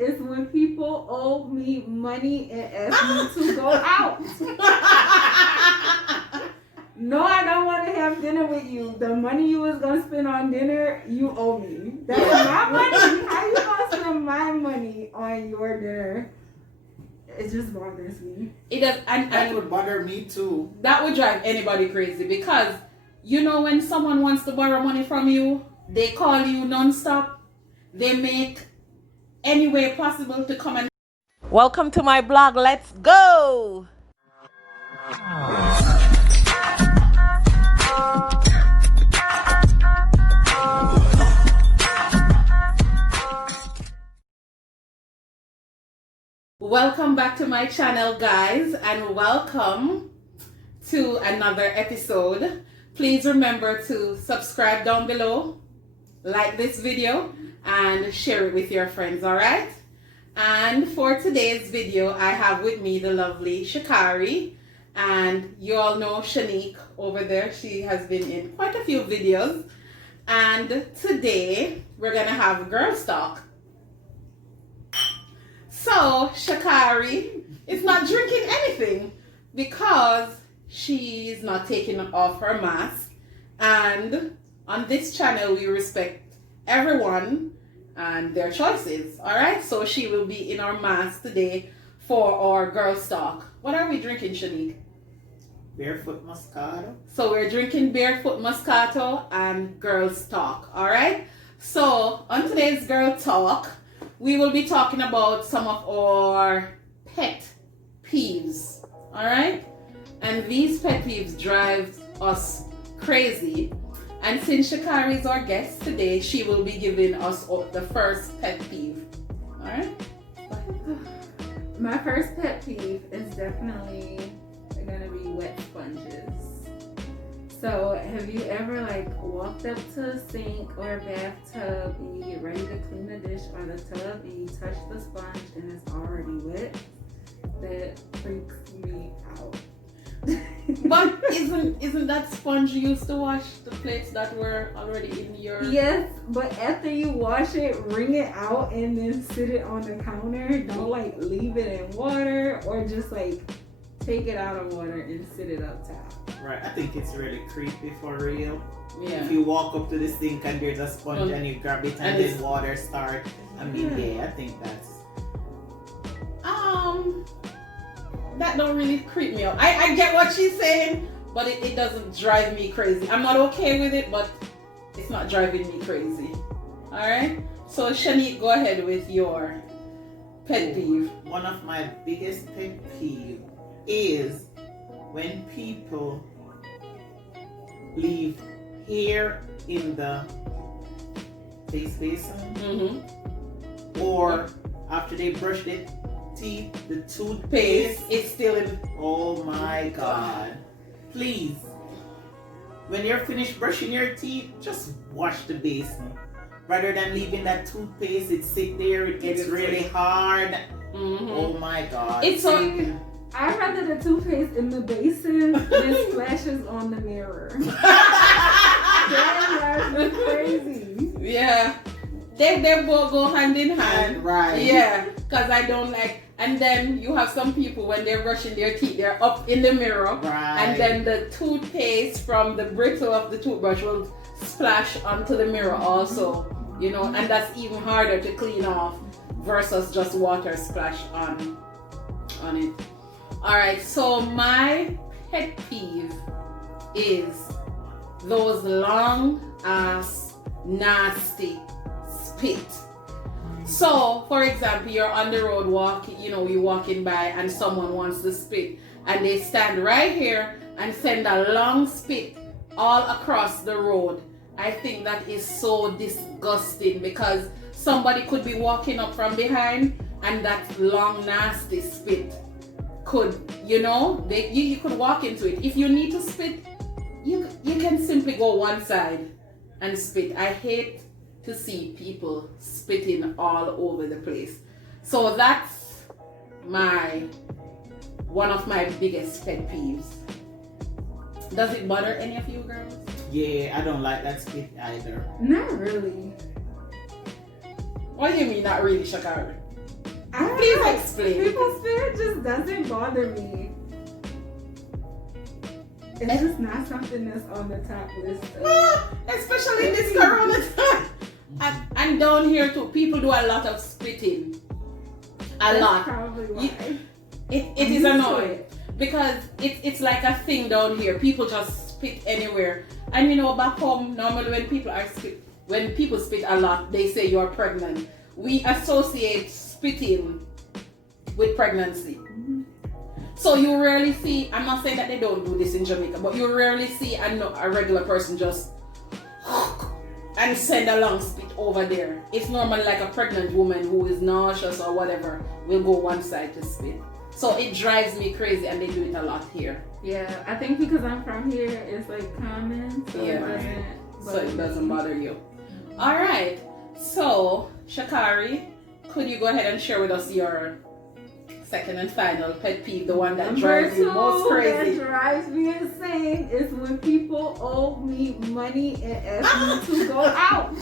is when people owe me money and ask me to go out. No, I don't want to have dinner with you. The money you was gonna spend on dinner, you owe me. That's my money. How you gonna spend my money on your dinner? It just bothers me. It does, and That would bother me too. that would drive anybody crazy because you know when someone wants to borrow money from you, they call you non-stop. They make any way possible to come and. Welcome to my blog. Let's go. Welcome back to my channel, guys, and welcome to another episode. Please remember to subscribe down below, like this video, and share it with your friends, all right? And for today's video, I have with me the lovely Shakari, and you all know Shanique over there. She has been in quite a few videos, and today we're gonna have Girls Talk. So Shakari is not drinking anything because she's not taking off her mask, and on this channel we respect everyone and their choices, all right? So she will be in our mask today for our Girls Talk. What are we drinking, Shanique? Barefoot Moscato. So we're drinking Barefoot Moscato and Girls Talk, all right? So on today's Girl Talk, we will be talking about some of our pet peeves, all right? And these pet peeves drive us crazy. And since Shakari is our guest today, she will be giving us the first pet peeve, all right? My first pet peeve is definitely gonna be wet sponges. So have you ever walked up to a sink or a bathtub and you get ready to clean the dish or the tub and you touch the sponge and it's already wet? That freaks me out. But isn't that sponge used to wash the plates that were already in your... Yes, but after you wash it, wring it out and then sit it on the counter. Don't leave it in water or just take it out of water and sit it up top. Right, I think it's really creepy for real. Yeah. If you walk up to the sink and there's a sponge and you grab it and then water start. I mean, yeah, I think that's... That don't really creep me out. I get what she's saying, but it doesn't drive me crazy. I'm not okay with it, but it's not driving me crazy. Alright? So Shanique, go ahead with your pet peeve. One of my biggest pet peeve is when people leave hair in the face basin, or after they brush their teeth, the toothpaste It's still in. Oh my God. Please, when you're finished brushing your teeth, just wash the basin. Rather than leaving that toothpaste, it sit there, it gets really hard. Oh my God. It's so... I'd rather the toothpaste in the basin than splashes on the mirror. That drives me crazy. Yeah. They both go hand in hand. Right. Yeah. Because I don't like... And then you have some people when they're brushing their teeth, they're up in the mirror. Right. And then the toothpaste from the brittle of the toothbrush will splash onto the mirror also. You know, and that's even harder to clean off versus just water splash on it. Alright, so my pet peeve is those long ass nasty spit. So, for example, you're on the road walking, you're walking by and someone wants to spit and they stand right here and send a long spit all across the road. I think that is so disgusting because somebody could be walking up from behind and that long nasty spit could, you could walk into it. If you need to spit, you can simply go one side and spit. I hate to see people spitting all over the place. So that's one of my biggest pet peeves. Does it bother any of you girls? Yeah, I don't like that spit either. Not really. What do you mean, not really, Shakari? Please explain. People's spirit just doesn't bother me. It's just not something that's on the top list. Especially in this corona time. And down here too, people do a lot of spitting. A That's lot. probably why. It is annoying because it's like a thing down here. People just spit anywhere. And you know, back home, normally when people spit a lot, they say you're pregnant. We associate spitting with pregnancy. Mm-hmm. So you rarely see, I'm not saying that they don't do this in Jamaica, but you rarely see a regular person just and send a long spit over there. It's normally like a pregnant woman who is nauseous or whatever will go one side to spit. So it drives me crazy, and they do it a lot here. Yeah, I think because I'm from here, it's like common, so it doesn't bother you. All right. So Shakari, could you go ahead and share with us your second and final pet peeve, the one that drives you most crazy? That drives me insane is when people owe me money and ask me to go out.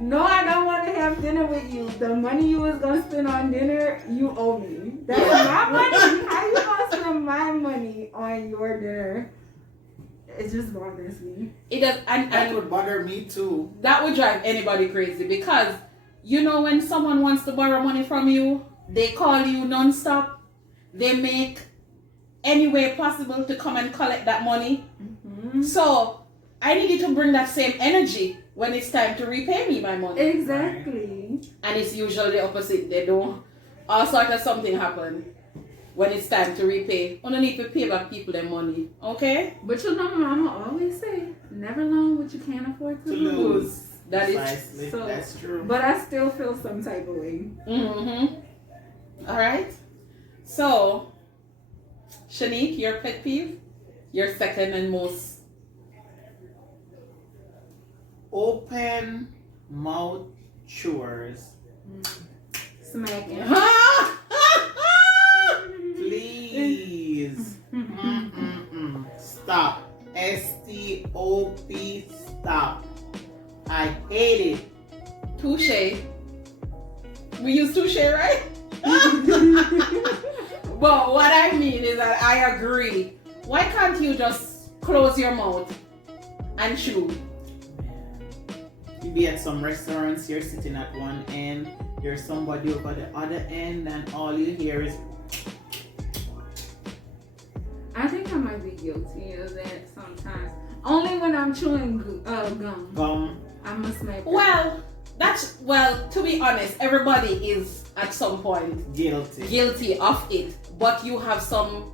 No, I don't want to have dinner with you. The money you was gonna spend on dinner, you owe me. That's my money. How you gonna spend my money on your dinner? It just bothers me. It does, That would bother me too. That would drive anybody crazy because you know when someone wants to borrow money from you, they call you non-stop. They make any way possible to come and collect that money. Mm-hmm. So I need you to bring that same energy when it's time to repay me my money. Exactly. And it's usually the opposite. They don't. All sorts of something happen when it's time to repay. You don't need to pay back people their money. Okay? But you know, Mama always say, never loan what you can't afford to lose. That is Precisely. so, that's true. But I still feel some type of way. Mm-hmm. All right. So, Shanique, your pet peeve? Your second and most. Open mouth chores. Smacking. Please. Stop. S-T-O-P. Stop. I hate it. Touche. We use touche, right? But what I mean is that I agree. Why can't you just close your mouth and chew? You be at some restaurants, you're sitting at one end, there's somebody over the other end, and all you hear is. I think I might be guilty of that sometimes. Only when I'm chewing gum. I'm a smacker. Well, to be honest, everybody is at some point guilty of it. But you have some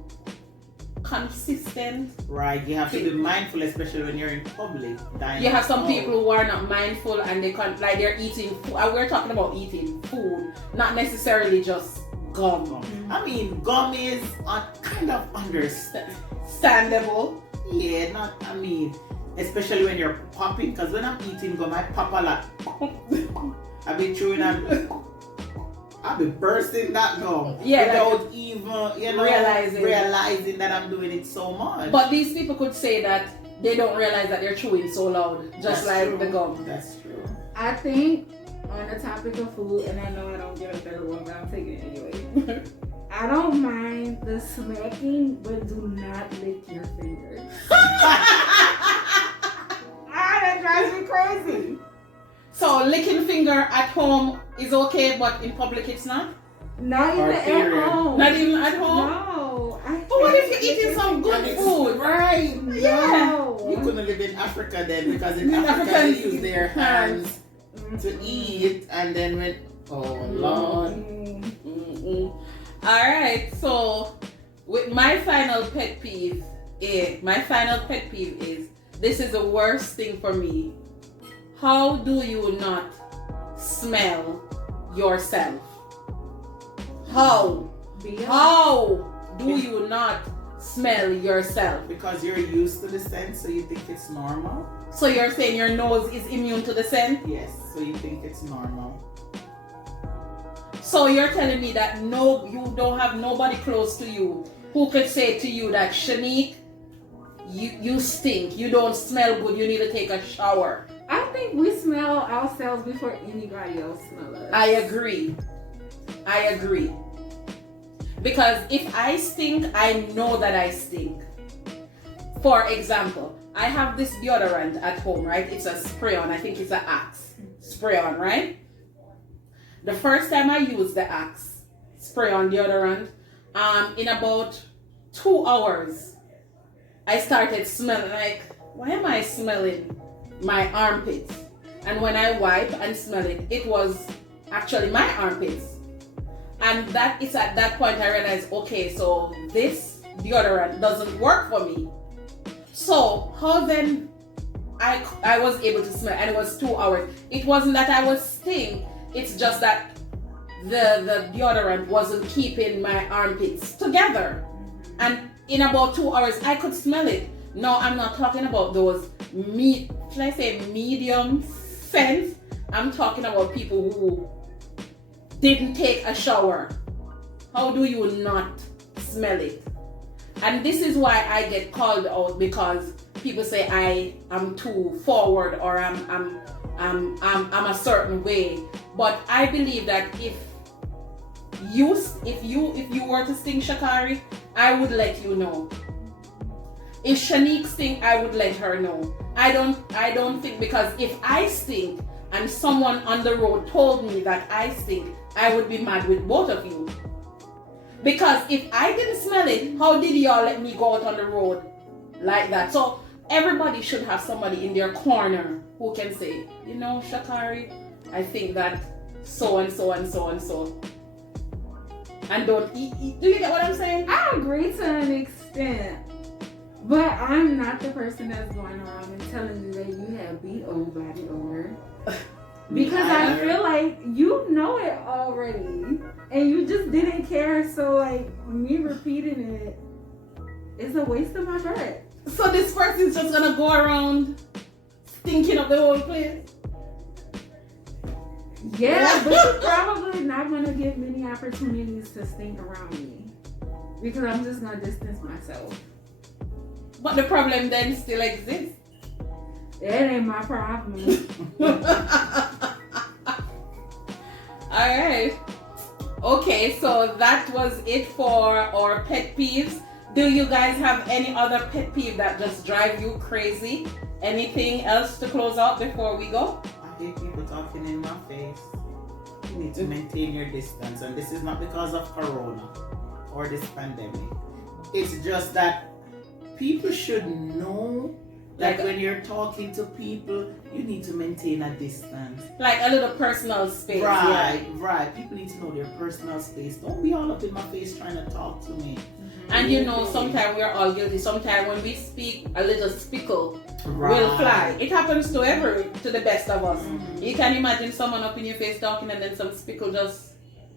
consistent. Right, you have to be mindful, especially when you're in public. You have some people who are not mindful and they can't, like they're eating food. We're talking about eating food, not necessarily just gum. Mm-hmm. I mean, gum is kind of understandable. Yeah, especially when you're popping, because when I'm eating gum, I pop a lot. I've been chewing and I've been bursting that gum without even realizing that I'm doing it so much. But these people could say that they don't realize that they're chewing so loud, just like true. the gum. That's true. I think on the topic of food, and I know I don't get a third one, but I'm taking it anyway. I don't mind the smacking, but do not lick your fingers. That drives me crazy. So licking finger at home is okay, but in public it's not? Not even at home. Not even at home? No. But what if you're eating some good food? Right. No. Yeah. You couldn't live in Africa then, because in Africa they use their hands to eat, and then when Lord. Alright, so with my final pet peeve is this is the worst thing for me. How do you not smell yourself? How do you not smell yourself? Because you're used to the scent, so you think it's normal? So you're saying your nose is immune to the scent? Yes, so you think it's normal. So you're telling me that you don't have nobody close to you who could say to you that, Shanique, you stink, you don't smell good, you need to take a shower. I think we smell ourselves before anybody else smells us. I agree. Because if I stink, I know that I stink. For example, I have this deodorant at home, right? It's a spray-on. I think it's an Axe spray-on, right? The first time I used the Axe spray-on deodorant, in about 2 hours, I started smelling like, why am I smelling my armpits? And when I wipe and smell it, it was actually my armpits. And that is at that point I realized, okay, so this deodorant doesn't work for me. So how then I was able to smell, and it was 2 hours. It wasn't that I was stink, it's just that the deodorant wasn't keeping my armpits together. And in about 2 hours I could smell it. No, I'm not talking about those medium scents. I'm talking about people who didn't take a shower. How do you not smell it? And this is why I get called out, because people say I am too forward, or I'm a certain way. But I believe that if you were to sting Shakari, I would let you know. If Shanique stink, I would let her know. I don't think, because if I stink and someone on the road told me that I stink, I would be mad with both of you. Because if I didn't smell it, how did y'all let me go out on the road like that? So everybody should have somebody in their corner who can say, you know, Shakari, I think that so and so and so and so. And don't eat. Do you get what I'm saying? I agree to an extent. But I'm not the person that's going around and telling you that you have BO body odor. Because I feel like you know it already. And you just didn't care. So like me repeating it is a waste of my breath. So this person's just gonna go around stinking up the whole place? Yeah, but you're probably not gonna get many opportunities to stink around me. Because I'm just gonna distance myself. But the problem then still exists. That ain't my problem. Alright. Okay, so that was it for our pet peeves. Do you guys have any other pet peeve that just drive you crazy? Anything else to close out before we go? I hate people talking in my face. You need to maintain your distance, and this is not because of Corona or this pandemic. It's just that people should know that when you're talking to people, you need to maintain a distance. Like a little personal space. Right. People need to know their personal space. Don't be all up in my face trying to talk to me. And you know, sometimes we're all guilty. Sometimes when we speak, a little speckle will fly. It happens to the best of us. Mm-hmm. You can imagine someone up in your face talking, and then some speckle just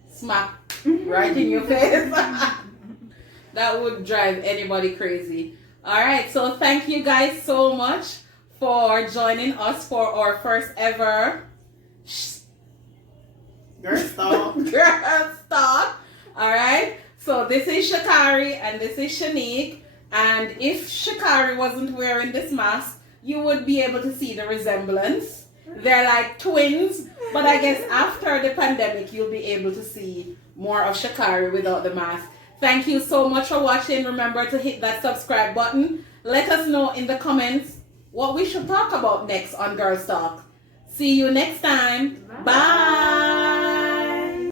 smack right in your face. That would drive anybody crazy. Alright, so thank you guys so much for joining us for our first ever Girl Talk. Alright, so this is Shakari and this is Shanique. And if Shakari wasn't wearing this mask, you would be able to see the resemblance. They're like twins, but I guess after the pandemic, you'll be able to see more of Shakari without the mask. Thank you so much for watching. Remember to hit that subscribe button. Let us know in the comments what we should talk about next on Girls Talk. See you next time. Bye.